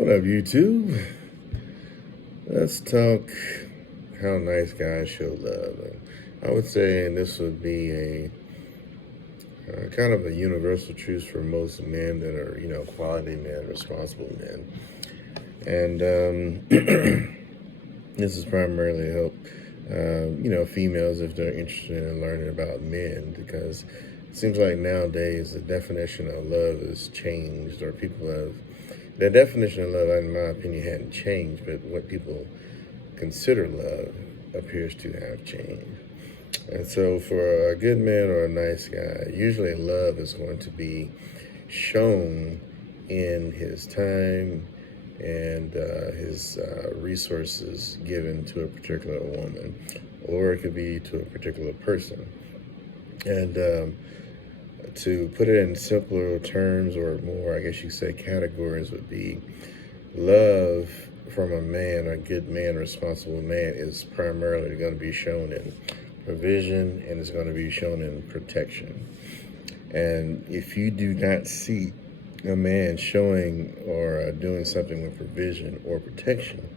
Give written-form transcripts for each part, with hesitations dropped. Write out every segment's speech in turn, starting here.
What up, YouTube? Let's talk how nice guys show love. And I would say, and this would be a kind of a universal truth for most men that are, quality men, responsible men. And this is primarily to help, females if they're interested in learning about men, because it seems like nowadays the definition of love has changed, or people have the definition of love, in my opinion, hadn't changed, but what people consider love appears to have changed. And so, for a good man or a nice guy, usually love is going to be shown in his time and his resources given to a particular woman, or it could be to a particular person. And to put it in simpler terms, or more, I guess you could say, categories, would be love from a man, a good man, responsible man, is primarily going to be shown in provision, and it's going to be shown in protection. And if you do not see a man showing or doing something with provision or protection,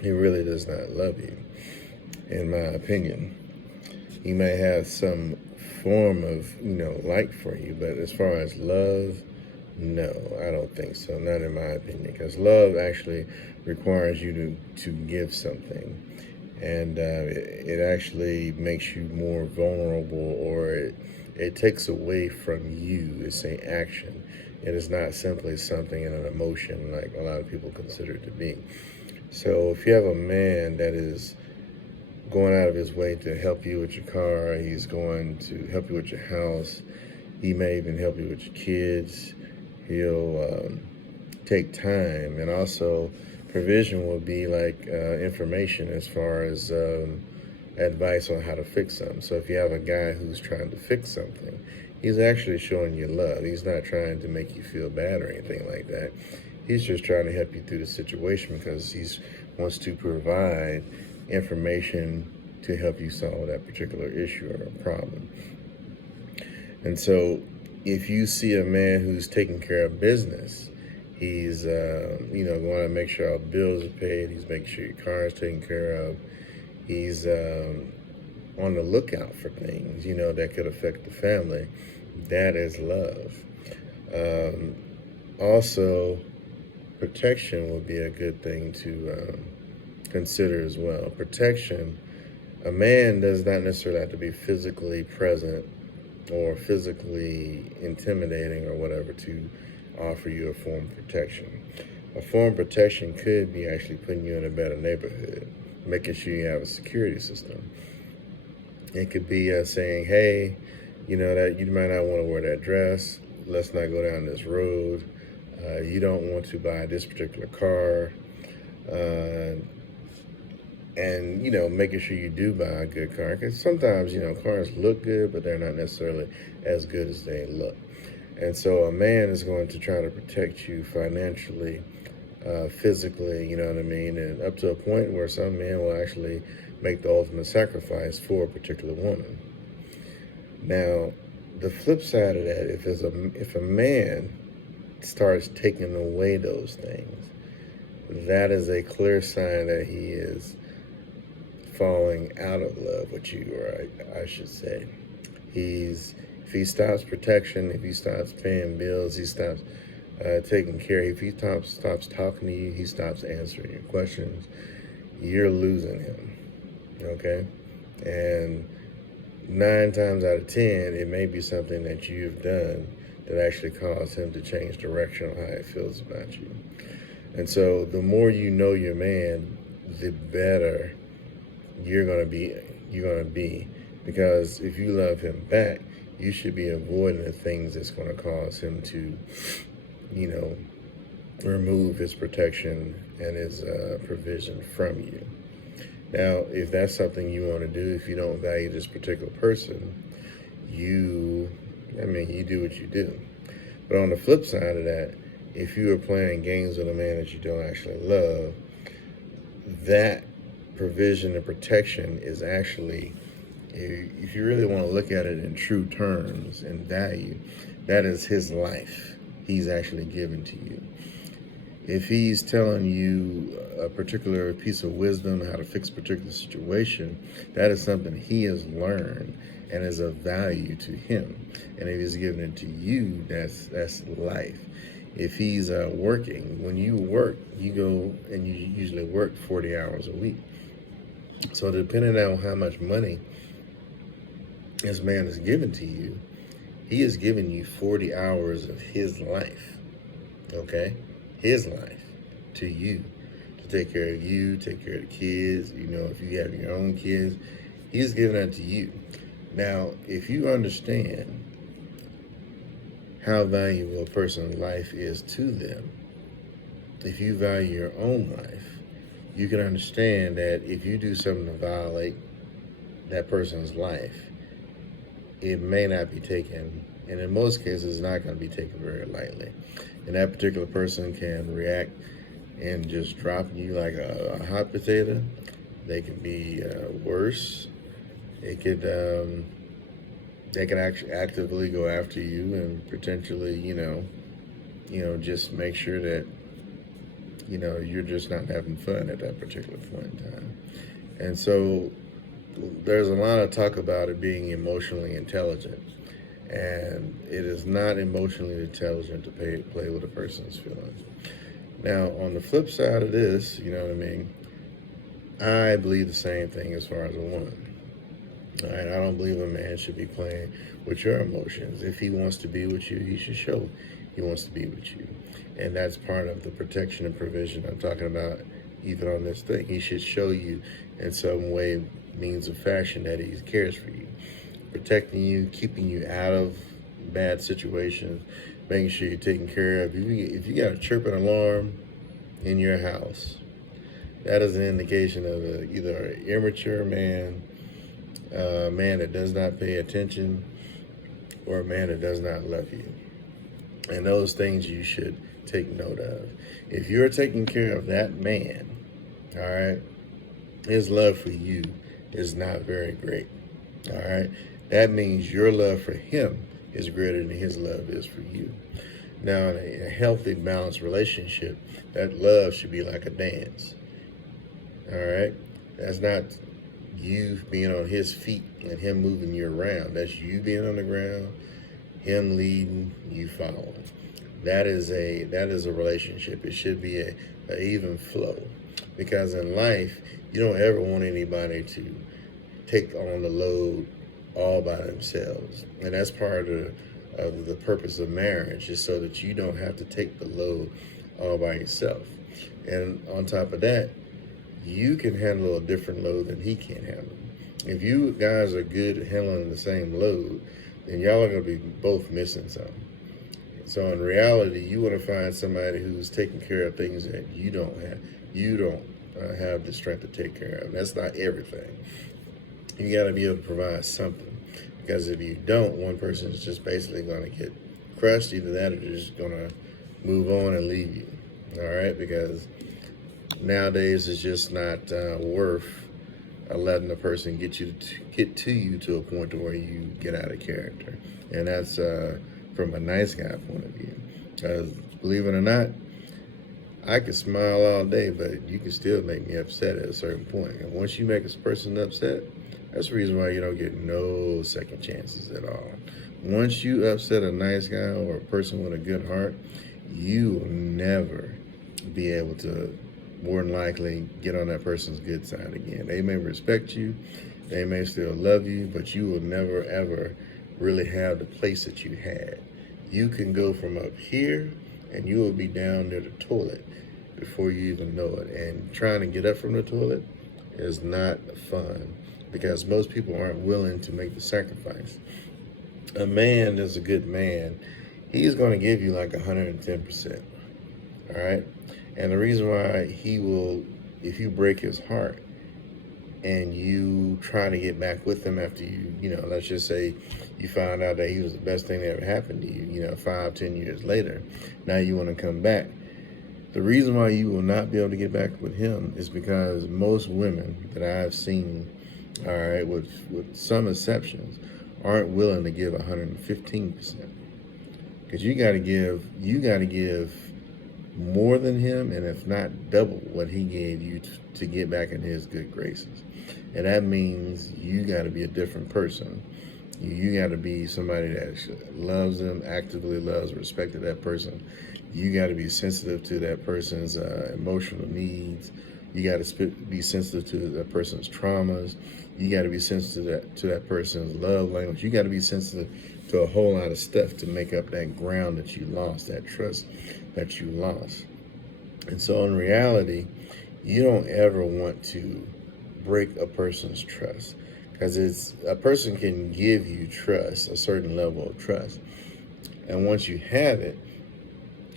he really does not love you, in my opinion. He may have some form of, like for you, but as far as love, no, I don't think so. Not in my opinion, because love actually requires you to give something, and it actually makes you more vulnerable, or it takes away from you. It's an action. It is not simply something and an emotion like a lot of people consider it to be. So if you have a man that is going out of his way to help you with your car, he's going to help you with your house, he may even help you with your kids, he'll take time, and also provision will be like information as far as advice on how to fix something. So if you have a guy who's trying to fix something, he's actually showing you love. He's not trying to make you feel bad or anything like that. He's just trying to help you through the situation because he wants to provide information to help you solve that particular issue or problem. And so if you see a man who's taking care of business, he's going to make sure all bills are paid, he's making sure your car is taken care of, he's on the lookout for things that could affect the family, that is love. Also, protection would be a good thing to consider as well. Protection, a man does not necessarily have to be physically present or physically intimidating or whatever to offer you a form of protection. A form of protection could be actually putting you in a better neighborhood, making sure you have a security system. It could be saying, hey, that you might not want to wear that dress, let's not go down this road, you don't want to buy this particular car, and making sure you do buy a good car, because sometimes cars look good, but they're not necessarily as good as they look. And so a man is going to try to protect you financially, physically, and up to a point where some men will actually make the ultimate sacrifice for a particular woman. Now, the flip side of that, if a man starts taking away those things, that is a clear sign that he is falling out of love with you, or I should say. If he stops protection, if he stops paying bills, he stops taking care, if he stops talking to you, he stops answering your questions, you're losing him, okay? And 9 times out of 10, it may be something that you've done that actually caused him to change direction on how he feels about you. And so the more you know your man, the better you're gonna be, because if you love him back, you should be avoiding the things that's going to cause him to, remove his protection and his provision from you. Now, if that's something you want to do, if you don't value this particular person, you do what you do. But on the flip side of that, if you are playing games with a man that you don't actually love, that provision and protection is actually, if you really want to look at it in true terms and value, that is his life he's actually given to you. If he's telling you a particular piece of wisdom, how to fix a particular situation, that is something he has learned and is of value to him. And if he's giving it to you, that's life. If he's working, when you work, you go and you usually work 40 hours a week. So depending on how much money this man is giving to you, he is giving you 40 hours of his life, okay? His life to you, to take care of you, take care of the kids. You know, if you have your own kids, he's giving that to you. Now, if you understand how valuable a person's life is to them, if you value your own life, you can understand that if you do something to violate that person's life, it may not be taken, and in most cases, it's not going to be taken very lightly. And that particular person can react and just drop you like a hot potato. They can be worse. It could, they can actually actively go after you and potentially, just make sure that, you're just not having fun at that particular point in time. And so there's a lot of talk about it being emotionally intelligent, and it is not emotionally intelligent to play with a person's feelings. Now, on the flip side of this, you know what I mean, I believe the same thing as far as a woman. All right, I don't believe a man should be playing with your emotions. If he wants to be with you, he should show he wants to be with you. And that's part of the protection and provision I'm talking about, even on this thing. He should show you in some way, means of fashion, that he cares for you, protecting you, keeping you out of bad situations, making sure you're taken care of. If you got a chirping alarm in your house, that is an indication of either an immature man, a man that does not pay attention, or a man that does not love you. And those things you should take note of. If you're taking care of that man, all right, his love for you is not very great. All right, that means your love for him is greater than his love is for you. Now, in a healthy, balanced relationship, that love should be like a dance. All right, that's not you being on his feet and him moving you around. That's you being on the ground, him leading, you following. That is a relationship. It should be a even flow, because in life you don't ever want anybody to take on the load all by themselves, and that's part of the purpose of marriage, is so that you don't have to take the load all by yourself. And on top of that, you can handle a different load than he can handle. If you guys are good at handling the same load, then y'all are going to be both missing something. So in reality, you want to find somebody who's taking care of things that you don't have. You don't have the strength to take care of. That's not everything. You got to be able to provide something, because if you don't, one person is just basically going to get crushed. Either that, or they're just going to move on and leave you. All right, because nowadays it's just not worth letting a person get to you to a point to where you get out of character. And that's from a nice guy point of view. Because believe it or not, I can smile all day, but you can still make me upset at a certain point. And once you make a person upset, that's the reason why you don't get no second chances at all. Once you upset a nice guy or a person with a good heart, you will never be able to, more than likely, get on that person's good side again. They may respect you, they may still love you, but you will never, ever really have the place that you had. You can go from up here and you will be down near the toilet before you even know it. And trying to get up from the toilet is not fun, because most people aren't willing to make the sacrifice. A man that's a good man, he's going to give you like 110%. All right? And the reason why he will, if you break his heart and you try to get back with him after let's just say you find out that he was the best thing that ever happened to you, 5-10 years later, now you want to come back. The reason why you will not be able to get back with him is because most women that I've seen, all right, with some exceptions, aren't willing to give 115%. Because you got to give more than him, and if not double what he gave you to get back in his good graces. And that means you got to be a different person. You got to be somebody that loves them, actively loves, respected that person. You got to be sensitive to that person's emotional needs. You got to be sensitive to that person's traumas. You got to be sensitive to that person's love language. You got to be sensitive to a whole lot of stuff to make up that ground that you lost, that trust that you lost. And so in reality, you don't ever want to break a person's trust, because a person can give you trust, a certain level of trust. And once you have it,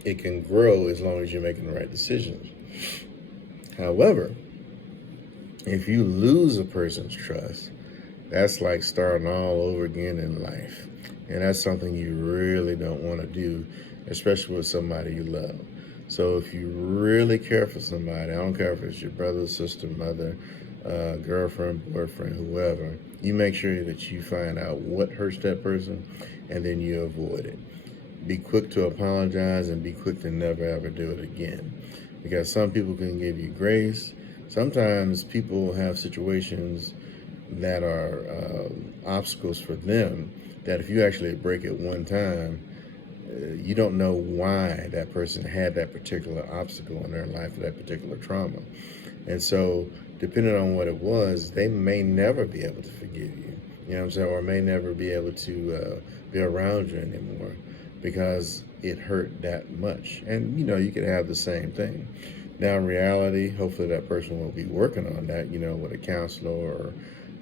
it can grow as long as you're making the right decisions. However, if you lose a person's trust, that's like starting all over again in life. And that's something you really don't want to do, especially with somebody you love. So if you really care for somebody, I don't care if it's your brother, sister, mother, girlfriend, boyfriend, whoever, you make sure that you find out what hurts that person, and then you avoid it. Be quick to apologize and be quick to never ever do it again. Because some people can give you grace. Sometimes people have situations that are obstacles for them that if you actually break it one time, you don't know why that person had that particular obstacle in their life or that particular trauma. And so depending on what it was, they may never be able to forgive you, you know what I'm saying, or may never be able to be around you anymore because it hurt that much. And, you could have the same thing. Now, in reality, hopefully that person will be working on that, with a counselor or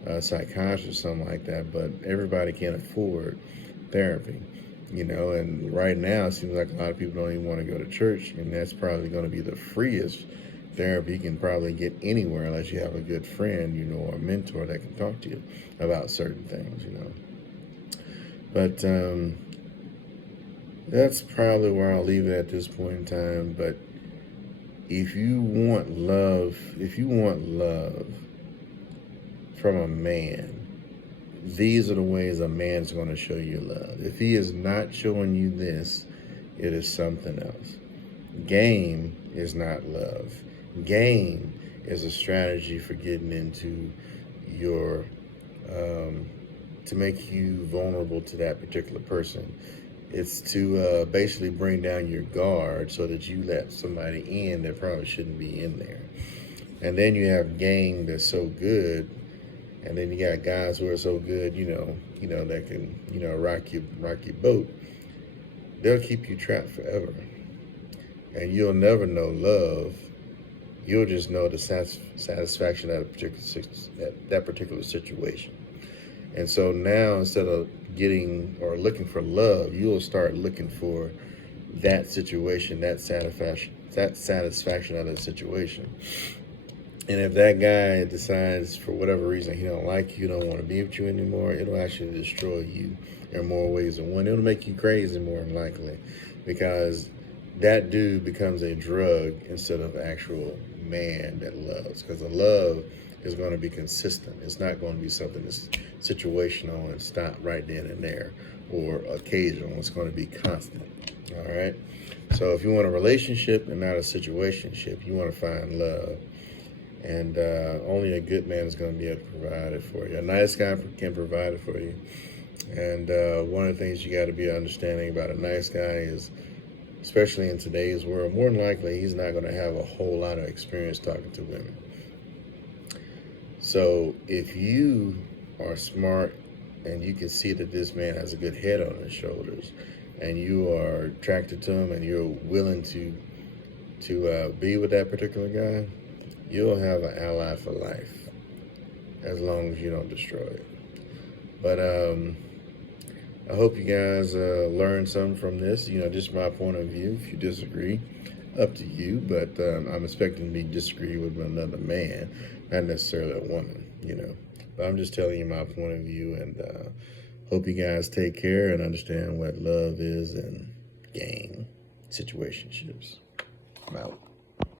a psychiatrist or something like that, but everybody can't afford therapy, and right now it seems like a lot of people don't even want to go to church, and that's probably going to be the freest therapy you can probably get anywhere unless you have a good friend, or a mentor that can talk to you about certain things, But that's probably where I'll leave it at this point in time. But if you want love from a man, these are the ways a man's going to show you love. If he is not showing you this, it is something else. Game is not love. Game is a strategy for getting into your, to make you vulnerable to that particular person. It's to basically bring down your guard so that you let somebody in that probably shouldn't be in there. And then you have game that's so good, and then you got guys who are so good, that can, rock your boat. They'll keep you trapped forever. And you'll never know love. You'll just know the satisfaction of that particular situation. And so now, instead of getting or looking for love, you'll start looking for that situation, that satisfaction out of the situation. And if that guy decides for whatever reason he don't like you, don't want to be with you anymore, it'll actually destroy you in more ways than one. It'll make you crazy more than likely, because that dude becomes a drug instead of actual man that loves. Because the love is going to be consistent. It's not going to be something that's situational and stop right then and there, or occasional. It's going to be constant. All right. So if you want a relationship and not a situationship, you want to find love. And only a good man is going to be able to provide it for you. A nice guy can provide it for you. And one of the things you got to be understanding about a nice guy is, especially in today's world, more than likely he's not going to have a whole lot of experience talking to women. So if you are smart and you can see that this man has a good head on his shoulders, and you are attracted to him and you're willing to be with that particular guy, you'll have an ally for life, as long as you don't destroy it. But I hope you guys learned something from this. Just my point of view. If you disagree, up to you. But I'm expecting to be disagree with another man, not necessarily a woman. But I'm just telling you my point of view, and hope you guys take care and understand what love is and game situationships. I'm out.